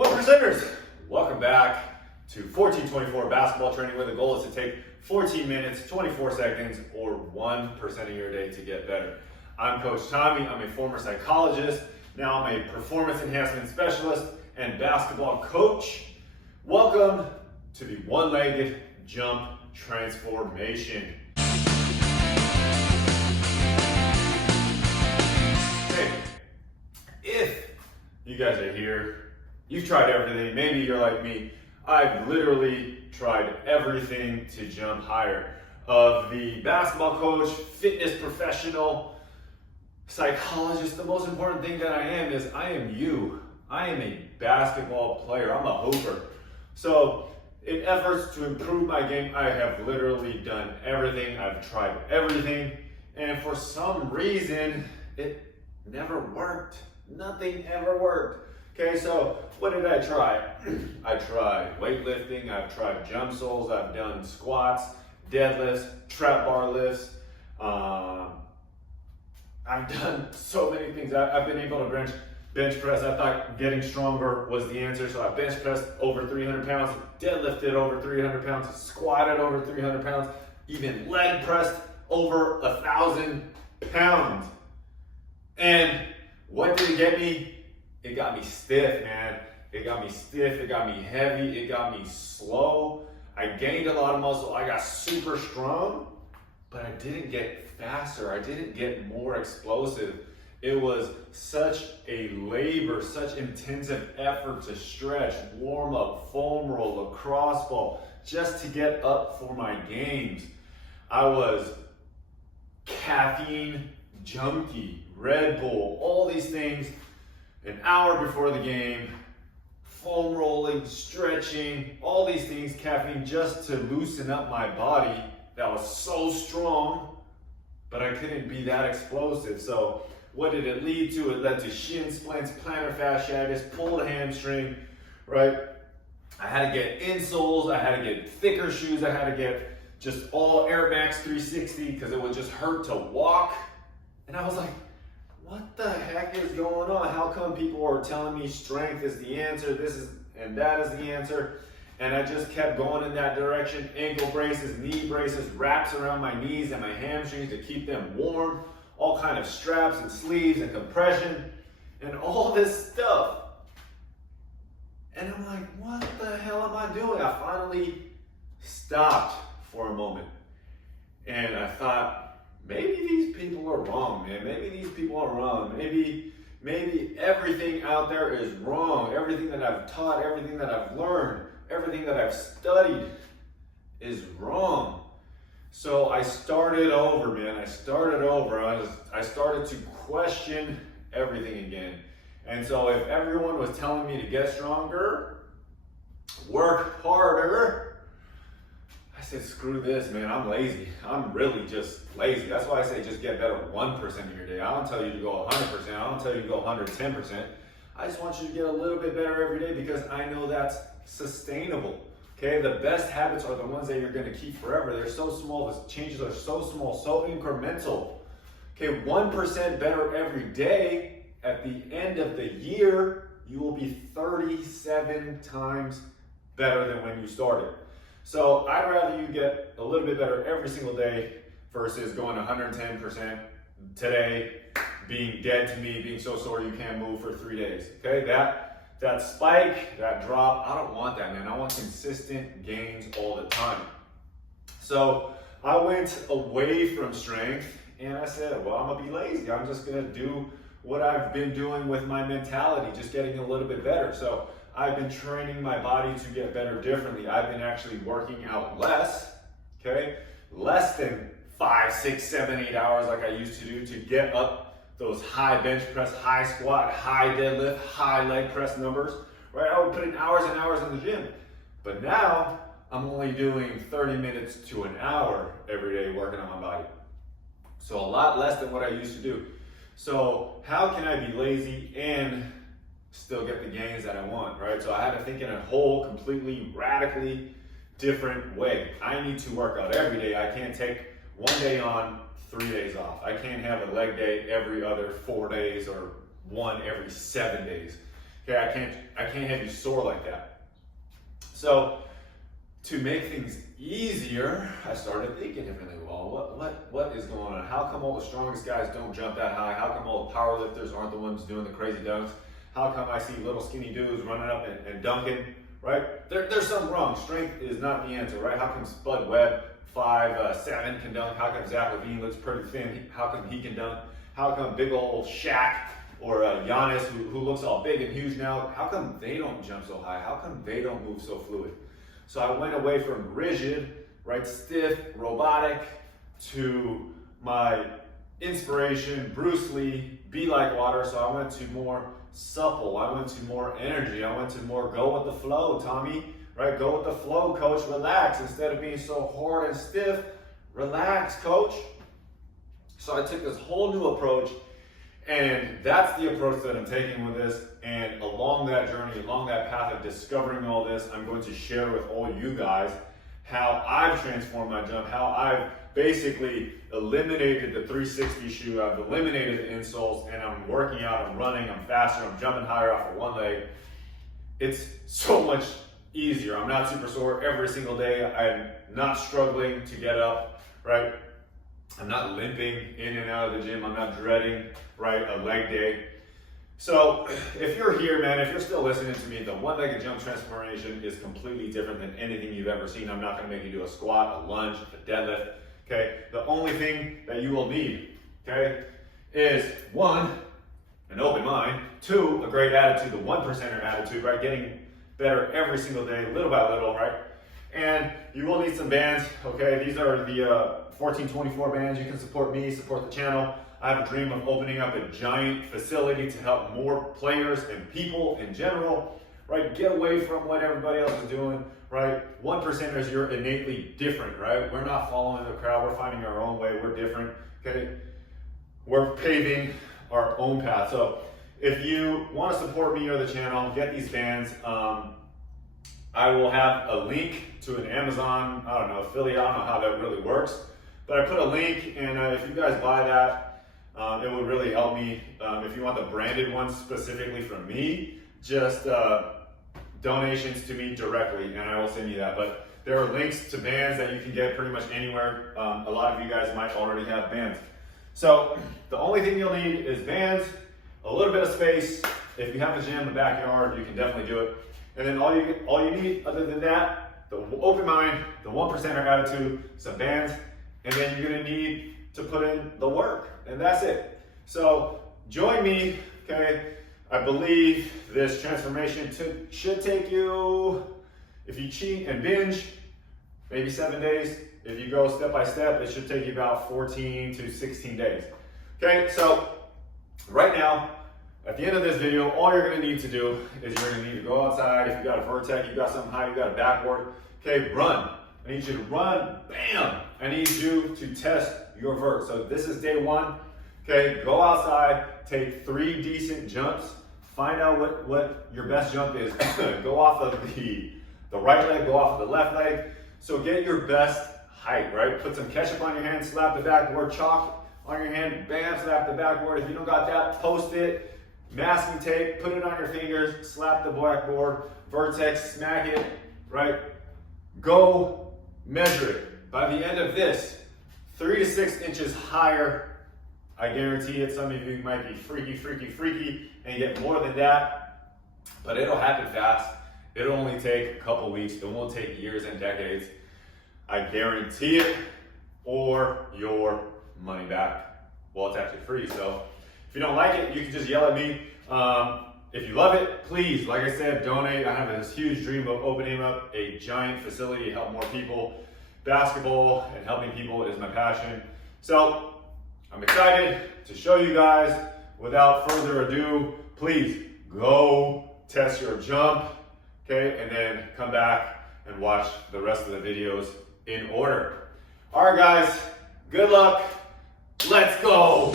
One percenters, welcome back to 1424 basketball training, where the goal is to take 14 minutes, 24 seconds, or 1% of your day to get better. I'm Coach Tommy. I'm a former psychologist. Now I'm a performance enhancement specialist and basketball coach. Welcome to the one-legged jump transformation. Hey, if you guys are here, you've tried everything. Maybe you're like me. I've literally tried everything to jump higher. Of the basketball coach, fitness professional, psychologist, the most important thing that I am is I am you. I am a basketball player. I'm a hooper. So in efforts to improve my game, I have literally done everything. I've tried everything. And for some reason, it never worked. Nothing ever worked. Okay, so what did I try? I tried weightlifting, I've tried jump soles, I've done squats, deadlifts, trap bar lifts. I've done so many things. I've been able to bench press. I thought getting stronger was the answer, so I bench pressed over 300 pounds, deadlifted over 300 pounds, squatted over 300 pounds, even leg pressed over 1,000 pounds. And what did it get me? It got me stiff, man. It got me stiff, it got me heavy, it got me slow. I gained a lot of muscle, I got super strong, but I didn't get faster, I didn't get more explosive. It was such a labor, such intensive effort to stretch, warm up, foam roll, lacrosse ball, just to get up for my games. I was caffeine junkie, Red Bull, all these things. An hour before the game, foam rolling, stretching, all these things, caffeine, just to loosen up my body that was so strong, but I couldn't be that explosive. So what did it lead to? It led to shin splints, plantar fasciitis, pulled hamstring, right? I had to get insoles, I had to get thicker shoes, I had to get just all Air Max 360 because it would just hurt to walk. And I was like, what the heck is going on? How come people are telling me strength is the answer, this is and that is the answer? And I just kept going in that direction. Ankle braces, knee braces, wraps around my knees and my hamstrings to keep them warm, all kind of straps and sleeves and compression and all this stuff. And I'm like, what the hell am I doing? I finally stopped for a moment and I thought, maybe these people are wrong, man. Maybe these people are wrong. Maybe everything out there is wrong. Everything that I've taught, everything that I've learned, everything that I've studied is wrong. So I started over, man. I started over. I started to question everything again. And so if everyone was telling me to get stronger, work harder, I said, screw this, man. I'm lazy. I'm really just lazy. That's why I say just get better 1% of your day. I don't tell you to go 100%. I don't tell you to go 110%. I just want you to get a little bit better every day because I know that's sustainable. Okay, the best habits are the ones that you're going to keep forever. They're so small. The changes are so small, so incremental. Okay, 1% better every day. At the end of the year, you will be 37 times better than when you started. So I'd rather you get a little bit better every single day versus going 110% today, being dead to me, being so sore you can't move for 3 days. Okay, that spike, that drop, I don't want that, man. I want consistent gains all the time. So I went away from strength and I said, well, I'm gonna be lazy. I'm just gonna do what I've been doing with my mentality, just getting a little bit better. So I've been training my body to get better differently. I've been actually working out less, okay? Less than 5, 6, 7, 8 hours like I used to do to get up those high bench press, high squat, high deadlift, high leg press numbers, right? I would put in hours and hours in the gym. But now I'm only doing 30 minutes to an hour every day working on my body. So a lot less than what I used to do. So how can I be lazy and still get the gains that I want, right? So I had to think in a whole, completely, radically different way. I need to work out every day. I can't take 1 day on, 3 days off. I can't have a leg day every other 4 days or one every 7 days. Okay, I can't have you sore like that. So to make things easier, I started thinking differently. Well, what is going on? How come all the strongest guys don't jump that high? How come all the power lifters aren't the ones doing the crazy dunks? How come I see little skinny dudes running up and dunking, right? There's something wrong. Strength is not the answer, right? How come Spud Webb, 5'7" can dunk? How come Zach LaVine looks pretty thin? How come he can dunk? How come big old Shaq or Giannis, who looks all big and huge now, how come they don't jump so high? How come they don't move so fluid? So I went away from rigid, right, stiff, robotic, to my inspiration, Bruce Lee, be like water. So I went to more supple, I went to more energy, I went to more go with the flow, Tommy, right? Go with the flow, coach, relax. Instead of being so hard and stiff, relax, coach. So I took this whole new approach, and that's the approach that I'm taking with this. And along that journey, along that path of discovering all this, I'm going to share with all you guys how I've transformed my jump, how I've basically eliminated the 360 shoe, I've eliminated the insoles, and I'm working out, I'm running, I'm faster, I'm jumping higher off of one leg. It's so much easier. I'm not super sore every single day. I'm not struggling to get up, right? I'm not limping in and out of the gym. I'm not dreading, right, a leg day. So if you're here, man, if you're still listening to me, the one-legged jump transformation is completely different than anything you've ever seen. I'm not going to make you do a squat, a lunge, a deadlift, okay? The only thing that you will need, okay, is 1, an open mind, 2, a great attitude, the 1%er attitude, right? Getting better every single day, little by little, right? And you will need some bands, okay? These are the 1424 bands. You can support me, support the channel. I have a dream of opening up a giant facility to help more players and people in general, right? Get away from what everybody else is doing, right? 1%ers, you're innately different, right? We're not following the crowd. We're finding our own way. We're different, okay? We're paving our own path. So if you want to support me or the channel, get these bands. I will have a link to an Amazon, I don't know, affiliate. I don't know how that really works, but I put a link, and if you guys buy that, it would really help me. If you want the branded ones specifically from me, just donations to me directly, and I will send you that. But there are links to bands that you can get pretty much anywhere. A lot of you guys might already have bands. So the only thing you'll need is bands, a little bit of space. If you have a gym in the backyard, you can definitely do it. And then all you need other than that, the open mind, the 1%er attitude, some bands, and then you're gonna need to put in the work, and that's it. So join me, okay? I believe this transformation should take you, if you cheat and binge, maybe 7 days. If you go step by step, it should take you about 14 to 16 days. Okay, so right now, at the end of this video, all you're gonna need to do is you're gonna need to go outside. If you got a Vertex, you got something high, you got a backboard, okay, run. I need you to run, bam. I need you to test your vert. So this is day 1, okay? Go outside, take 3 decent jumps, find out what your best jump is. Go off of the right leg, go off of the left leg. So get your best height, right? Put some ketchup on your hand, slap the backboard, chalk on your hand, bam, slap the backboard. If you don't got that, post it, masking tape, put it on your fingers, slap the blackboard, Vertex, smack it, right? Go measure it. By the end of this, 3 to 6 inches higher, I guarantee it. Some of you might be freaky, and get more than that, but it'll happen fast. It'll only take a couple weeks. It won't take years and decades. I guarantee it, or your money back. Well, it's actually free, so if you don't like it, you can just yell at me. If you love it, please, like I said, donate. I have this huge dream of opening up a giant facility to help more people. Basketball and helping people is my passion. So I'm excited to show you guys. Without further ado, please go test your jump, okay? And then come back and watch the rest of the videos in order. All right, guys, good luck. Let's go.